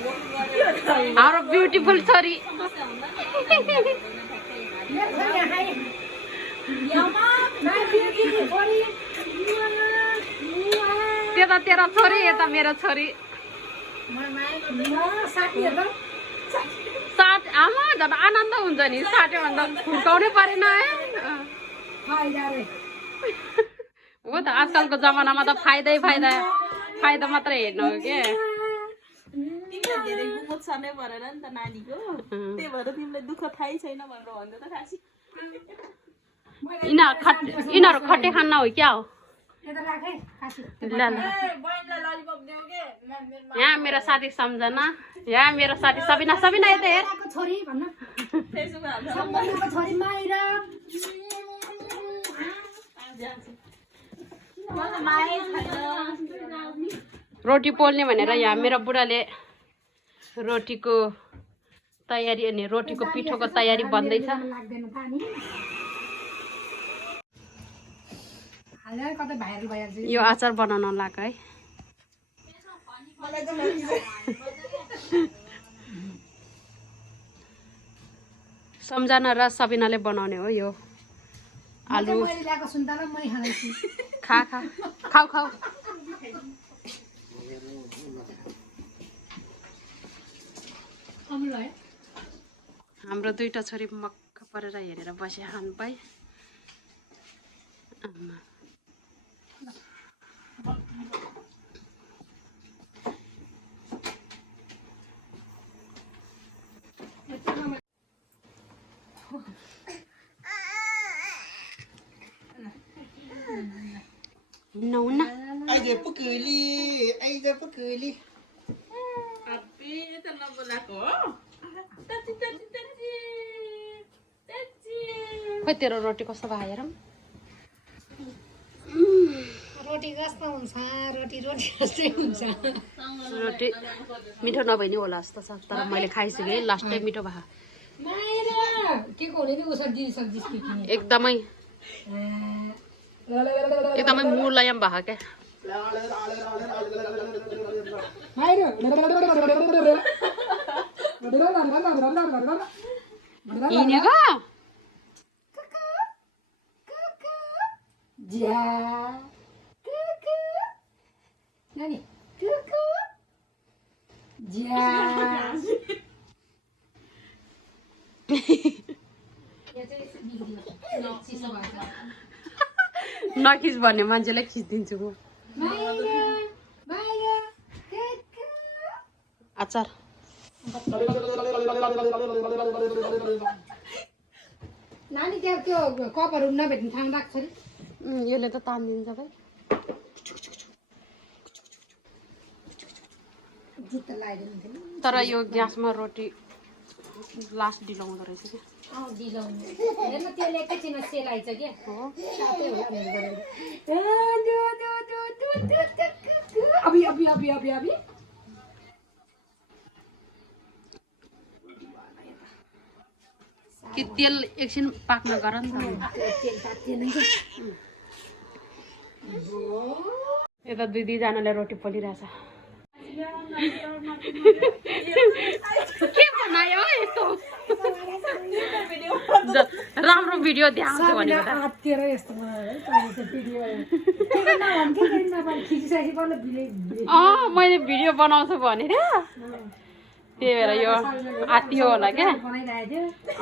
हाम्रो ब्युटिफुल छोरी त्यता तेरो छोरी यता मेरो छोरी साथ आमा झन् आनन्द हुन्छ नि साट्यो भन्दा हुर्काउनै परेन है हो त आजकलको जमानामा त फाइदै फाइदा मात्रै हेर्नु हो के धेरै गुमत छर्नै परेन नि त नानीको त्यही भएर तिमीलाई दुःख थाहै छैन भनेर भन्दै त खासी यिनीहरू खट्टे खान्न हो क्या हो यहाँ मेरो साथी सम्झना यहाँ मेरो साथी सबिना यता हेर रोटी पोल्ने भनेर यहाँ मेरो बुढाले रोटीको तयारी अनि रोटीको पिठोको तयारी बन्दैछ यो अचार बनाउन लाग्यो है सम्झना र सबिनाले बनाउने हो यो आलु खाऊ हाम्रो दुईटा छोरी मक्क परेर हेरेर बसे खानु पाए नौना Aja pekeli, aja pekeli. Api itu nak berlaku. Tati. खोइ तेरो रोटी कस्तो भयो हेरौँ रोटी कस्तो हुन्छ रोटी जस्तै हुन्छ रोटी मिठो नभए नि होला जस्तो छ तर मैले खाइसकेँ लास्टै मिठो भयो के को नि सब्जी एकदमै मुलायम भयो क्या हिँडेको नखिच भन्ने मान्छेलाई खिचिदिन्छु म अचार नानी त्यहाँ त्यो कपहरू नभेट्ने ठाउँ राख्छ नि यसले त तानिदिन्छ भाइ जुत्ता लगाइदिनु तर यो ग्यासमा रोटी लास्ट ढिलो हुँदो रहेछ क्या ढिलो हुन्छ हेर्न त्यसले एकैछिनमा सेलाइछ क्या हो साथै होला अभी कि तेल एकछिन पाक्न गर नि त यता दुईजनाले रोटी पोलिरहेछ के बनायो यस्तो राम्रो भिडियो देखाउँछ भनेको मैले भिडियो बनाउँछु भनेर त्यही भएर यो आत्तियो होला क्या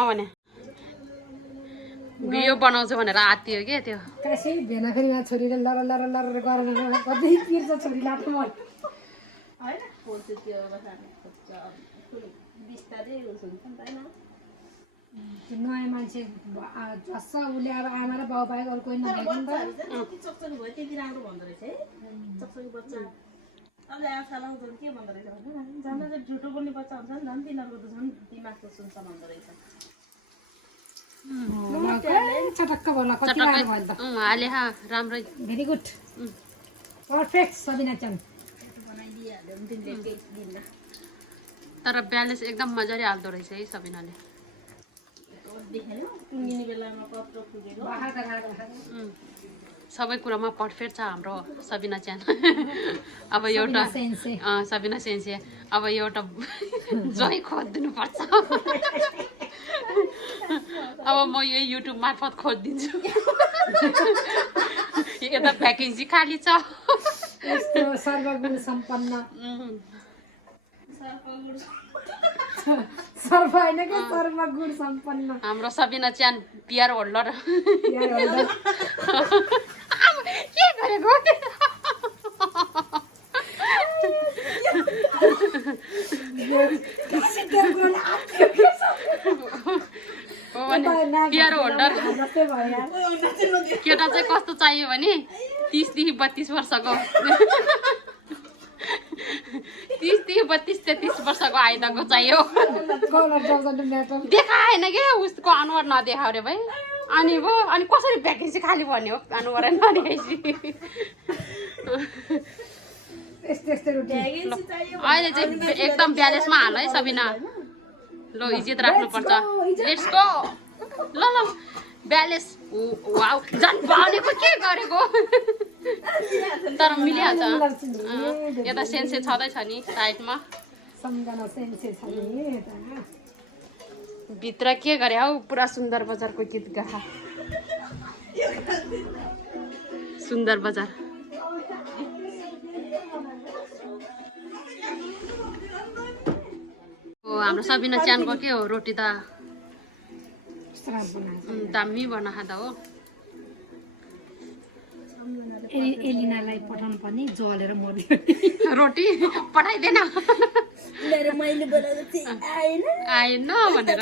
भने भिडियो बनाउँछु भनेर आत्तियो क्या त्यो भेना फेरि छोरीले लर गरेर कतै पिर्छ छोरी लाग्नु नयाँ मान्छे झस्छ उसले अब आमा र बाउ बाहेक अरू कोही नभएको नि त चकचकी भयो त्यति राम्रो भन्दो रहेछ है चकचकी बच्चा अब आँखा लाउँछ के भन्दो रहेछ भने झन् चाहिँ झुटो बोल्ने बच्चा हुन्छ नि झन् तिनीहरूको त झन् दिमागको सुन्छ भन्दो रहेछ चटक्क बोला कति राम्रो भयो त हाले राम्रै भेरी गुड पर्फेक्ट सबिना चन बनाइदिइहाल्यो तिमीले केही दिन्न तर ब्यालेन्स एकदम मजाले हाल्दो रहेछ है सबिनाले देखेन टुङ्गिने बेलामा पत्र फुलेको सबै कुरामा पर्फेक्ट छ हाम्रो सबिना च्यान अब एउटा सेन्से सबिना सेन्से अब एउटा जय खोजिदिनु पर्छ अब म यो युट्युब मार्फत खोजिदिन्छु यता भ्याकेन्सी खाली छ यस्तो सर्वगुण सम्पन्न सर्व होइन कि सर्वगुण सम्पन्न हाम्रो सबिना च्यान पिआर होल्डर के गरेको पिआर होल्डर केटा चाहिँ कस्तो चाहियो भने 30 देखि 32 वर्षको 30 देखि 32 33 वर्षको आइदाको चाहियो देखाएन के उसको अनुहार नदेखा अरे भाइ अनि भयो अनि कसरी भ्याकेन्सी खाली भन्ने हो अनुहार नदेखाएपछि अहिले चाहिँ एकदम ब्यालेन्समा हाल है सबिना ल इज्जत राख्नुपर्छ लेट्स गो ल ल ब्यालेन्स वाउ झन् भनेको के गरेको तर मिलिहाल्छ यता सेन्से छँदैछ नि साइडमा भित्र के गरे हौ पुरा सुन्दर बजारको गीत गा सुन्दर बजार हाम्रो सबिना च्यानको के हो रोटी त दामी बनाखाँदा हो एलिनालाई पठाउनु पर्ने जलेर मर्यो रोटी पठाइदेन आएन भनेर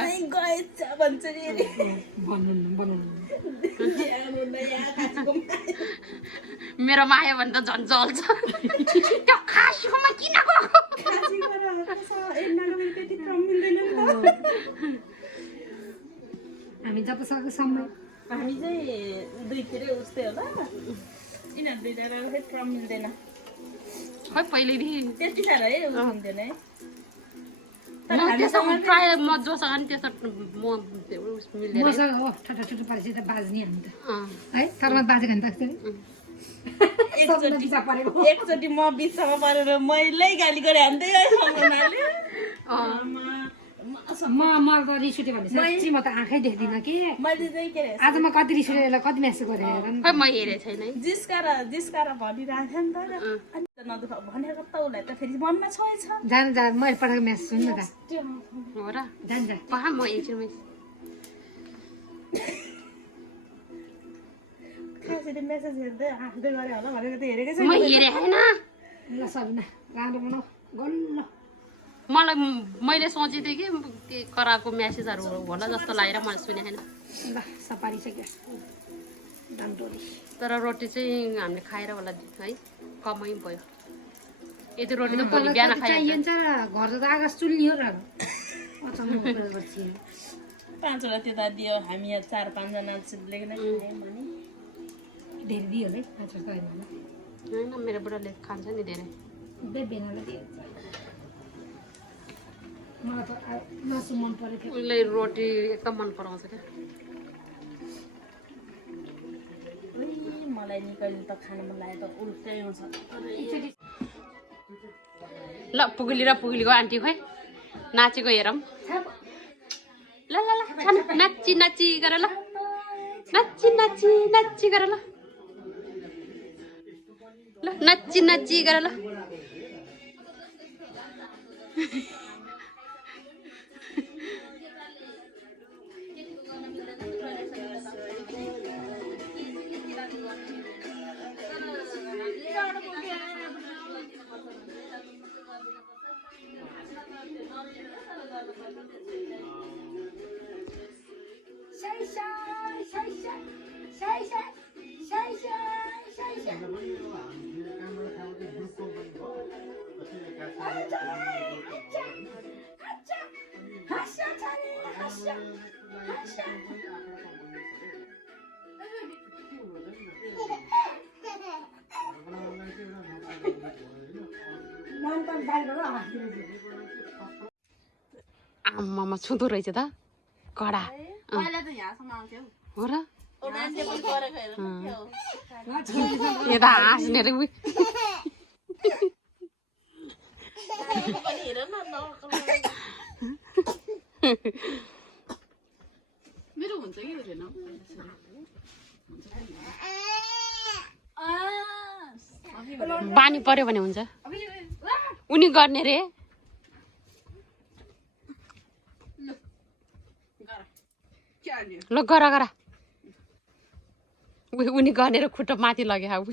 मेरोमा आयो भने त झन् जल्छ त्यो खासकोमा किन हामी जब सक्दो सम्भव हामी चाहिँ दुईतिरै उस्तै होला यिनीहरू दुईजना क्रम मिल्दैन खै पहिल्यैदेखि त्यति साह्रो है हुँदैन है प्राय म जोसँग नि त्यस्तो म मिल्दैन मसँग हो ठट्टा ठुटो पारेपछि त बाज्ने हामी त है तरमा बाजेको नि त एकचोटि म बिचमा परेर मैले गाली गरेँ हान्दै म त रिस उठ्यो भने साँच्ची म त आँखै देख्दिनँ कि मैले चाहिँ के अरे आज म कति रिस उठेर कति म्यासेज गरेँ हेर न खै म हेरेको छैन है जिस्काएर भनिरहेको थियो नि त अनि त नदुख भनेको त उसलाई त फेरि मनमा छोएछ जान जा मैले पठाएको म्यासेज सुन्नु न त हो र जान जा पहा म एकछिनमा खासरी मेसेज हेर्दै हाँस्दै गरेँ होला भनेको त हेरेकै म हेरेँ होइन ल सबिना राम्रो बनाऊ गल्ल मलाई मैले सोचेको थिएँ कि कराएको म्यासेजहरू होला जस्तो लागेर मैले सुने होइन ल सपारिसक्यो दामटोली तर रोटी चाहिँ हामीले खाएर होला है कमै भयो यति रोटी त भोलि बिहान खाइहाल्छ घर त आकाश चुल्ली हो र अचम्म गर्छ 5 वटा त्यो त दियो हामी यहाँ 4-5 जना लेख्न खायौँ भने धेरै दियो है 5 वटा होइन मेरो बुढाले खान्छ नि धेरै बेनालाई दियो मलाई त मासु मन परेको थियो उसले रोटी एकदम मन पराउँछ क्या मलाई निकल्नु त खान मन लाग्यो त उल्टै हुन्छ ल पुगली र पुगलीको आन्टी खोइ नाचेको हेरौँ ल ल ल खान नाची नाची गर ल नाची नाची नाची गर ल ल नाची नाची गर ल आमामा छुँदो रहेछ त कडा पहिला त यहाँसम्म आउँथ्यो हो र मान्छे पनि गरेको हेर न के हो यता हाँस्ने रे पनि हेर न मेरो हुन्छ कि हुँदैन बानी पर्यो भने हुन्छ उनी गर्ने रे ल गर गर उनी गर्ने र खुट्टा माथि लग्यो अब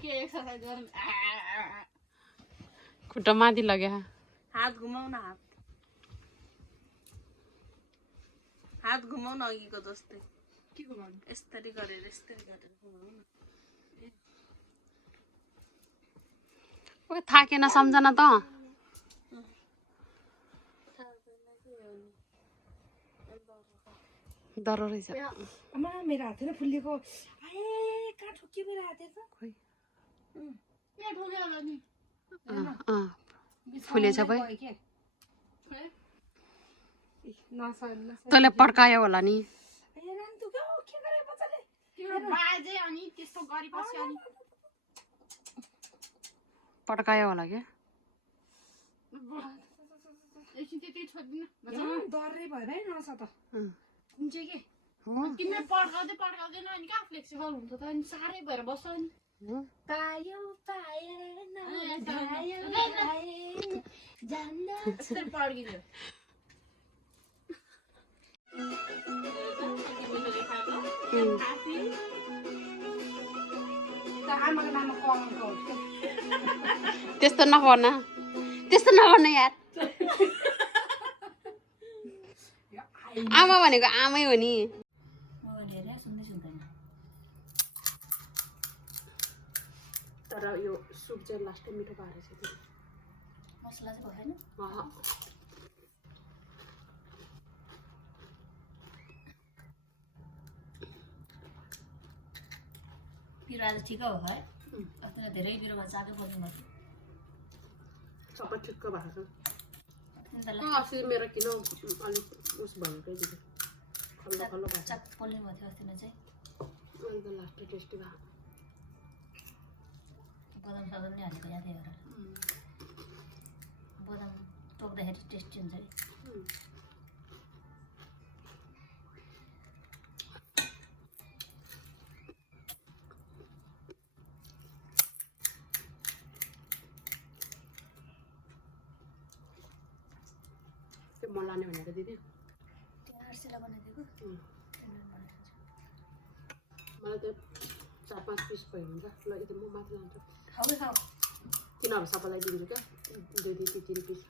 के एक्सरसाइज गर्नु खुट्टा माथि लग्यो हात घुमाउ न हात घुमाउ न अघिको जस्तै के घुमाउनु यसरी गरेर घुमाउ न थाकेन सम्झना त डर रहेछ आमा मेरो हात होइन फुलेको कहाँ ठोकियो मेरो हात फुलेछ भाइ तँले पड्कायो होला नि पड्कायो होला क्या डरै भएर है नसा त तिमीले पड्काउँदैन अनि कहाँ फ्लेक्सिबल हुन्छ त अनि साह्रै भएर बस्छ नि पायो पड्किदियो आमाको नाममा कलङ्क हो त्यस्तो नगर्न यार आमा भनेको आमै हो नि तर यो सुप चाहिँ लास्टै मिठो पारेछ मसला चाहिँ भएन पिरो आज ठिक हो है अस्ति धेरै पिरोमा चाकै पर्ने भयो सबै ठिक्क भएको छ अस्ति मेरो किन अलिक उस भएकै दिदी खल्लो खल्लो भएको चाक पोल्ने भएको थियो अस्तिमा चाहिँ अन्त लास्टै टेस्टी भएको बदाम सदाम नै हालेको यादै गरेर बदाम टोक्दाखेरि टेस्टी हुन्छ नि त्यो मलाने भनेको दिदी त्यो आर्सिला बनाइदिएको मलाई त 4-5 पिस भयो हुन्छ ल यता म माथि लान्छु खाऊ खाऊ तिनीहरू सबैलाई दिन्छु क्या 2-3 पिस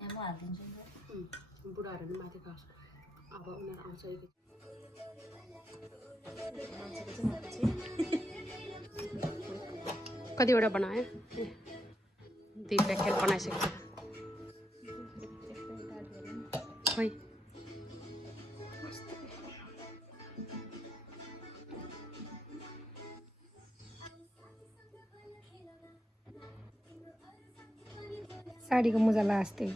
यहाँ म हालिदिन्छु नि बुढाहरू पनि माथि खाओस् अब उनीहरू आउँछ कतिवटा बनायो 2 प्याकेट बनाइसक्यो खोइ साडीको मुजा लास्टै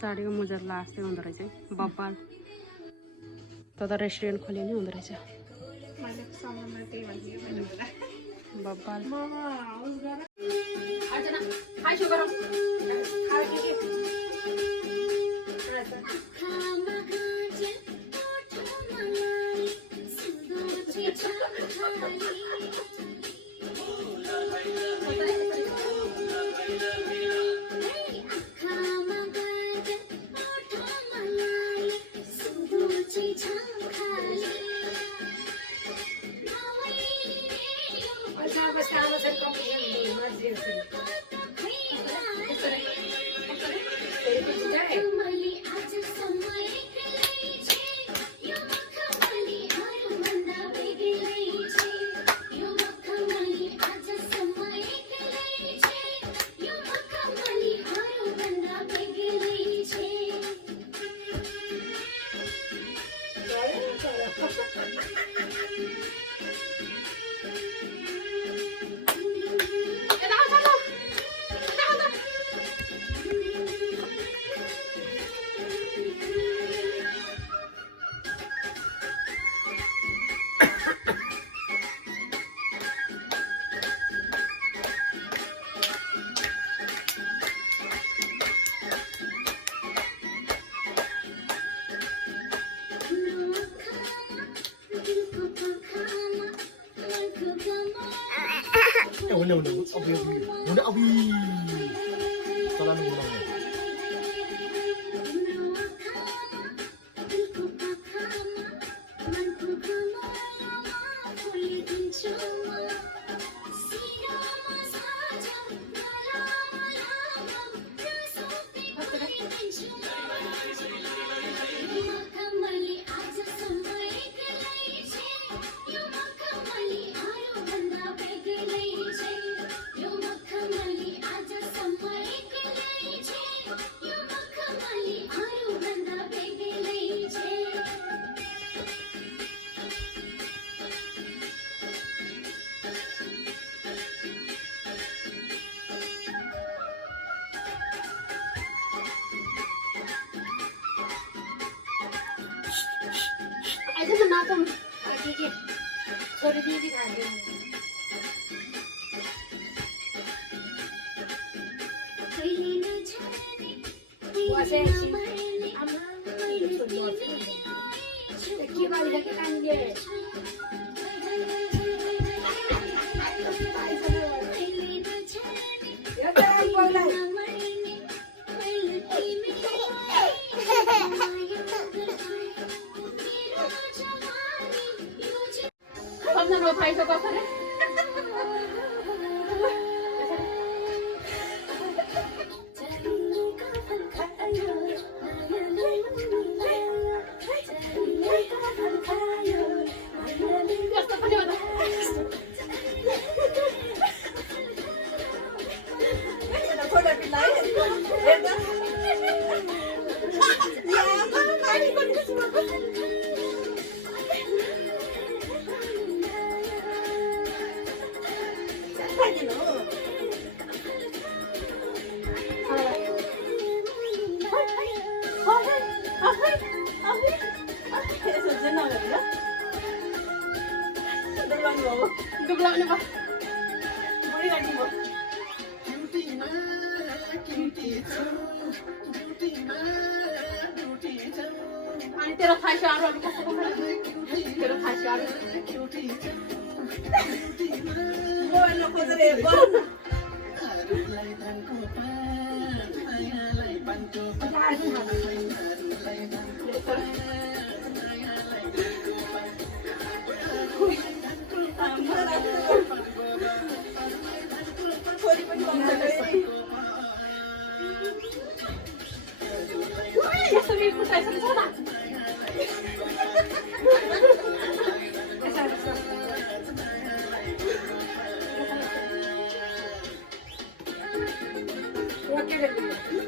साडीको मुजा लास्टै हुँदो रहेछ बब्बाल त रेस्टुरेन्ट खोले नि हुँदो रहेछ बब्बाल हुने हुने हुने अबि चलाउनु हुने आइज न नाचौँ के छोरी दिदी खाने वासे आमा छोरी वासे के बाली के कान्जे यो त आई बोलाई सम्झना उठाइसो कसरी कस्तो पनि हो दुब्लाउने भयो बुढी लागि भयो अनि तेरो थाहा छ अरूहरू कस्तो तेरो थाहा छ अरू मोबाइलमा खोजेर हेर्नु छोरी पनि यसरी पुछाइसकेको छ What can I do?